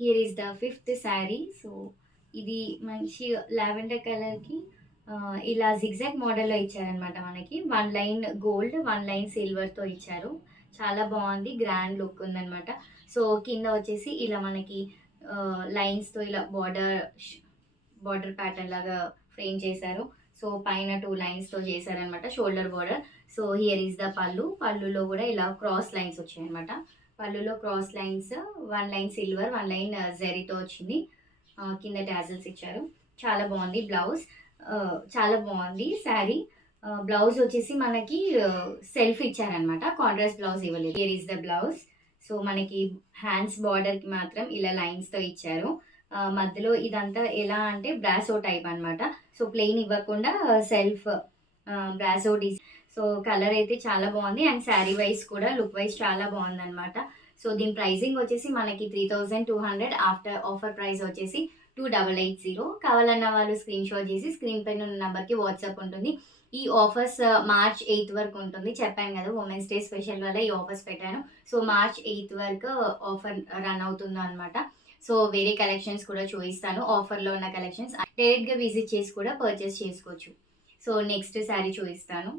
Here is the fifth sari. So ఇది మంచి lavender కలర్‌కి ఇలా జిగ్‌జాగ్ మోడల్‌లో ఇచ్చారనమాట మనకి. 1 లైన్ గోల్డ్, 1 లైన్ సిల్వర్‌తో ఇచ్చారు. చాలా బావుంది. గ్రాండ్ లుక్ ఉందనమాట. సో కింద వచ్చేసి ఇలా మనకి లైన్స్‌తో ఇలా బార్డర్ ప్యాటర్న్ లాగా ఫ్రేమ్ చేశారు. సో పైన 2 లైన్స్‌తో చేశారనమాట. Shoulder border. So here is the పల్లు. పల్లులో గూడా ఇలా క్రాస్ లైన్స్ వచ్చాయనమాట. పళ్ళులో cross lines, 1 line silver, 1 line జరీతో వచ్చింది. కింద టాజిల్స్ ఇచ్చారు. చాలా బావుంది బ్లౌజ్. చాలా బావుంది శారీ. బ్లౌజ్ వచ్చేసి మనకి సెల్ఫ్ ఇచ్చారనమాట. కాంట్రాస్ట్ బ్లౌజ్ ఇవ్వలేదు. Here is the blouse. So మనకి హ్యాండ్స్ బార్డర్‌కి మాత్రం ఇలా లైన్స్‌తో ఇచ్చారు. మధ్యలో ఇదంతా ఎలా అంటే బ్రాసో టైప్ అనమాట. సో ప్లెయిన్ ఇవ్వకుండా సెల్ఫ్ బ్రాసో సో కలర్ అయితే చాలా బాగుంది. అండ్ శారీ వైజ్ కూడా లుక్ వైజ్ చాలా బాగుందనమాట. సో దీని ప్రైజింగ్ వచ్చేసి మనకి 3200. ఆఫ్టర్ ఆఫర్ ప్రైస్ వచ్చేసి 2880. కావాలన్న వాళ్ళు స్క్రీన్ షాట్ చేసి స్క్రీన్ పైన ఉన్న నెంబర్కి వాట్సాప్ ఉంటుంది. ఈ ఆఫర్స్ మార్చ్ 8 వరకు ఉంటుంది. చెప్పాను కదా, ఉమెన్స్ డే స్పెషల్ వల్ల ఈ ఆఫర్స్ పెట్టాను. సో మార్చ్ 8 వరకు ఆఫర్ రన్ అవుతుంది అనమాట. సో వేరే కలెక్షన్స్ కూడా చూపిస్తాను. ఆఫర్లో ఉన్న కలెక్షన్స్ డైరెక్ట్గా విజిట్ చేసి కూడా పర్చేస్ చేసుకోవచ్చు. సో నెక్స్ట్ శారీ చూపిస్తాను.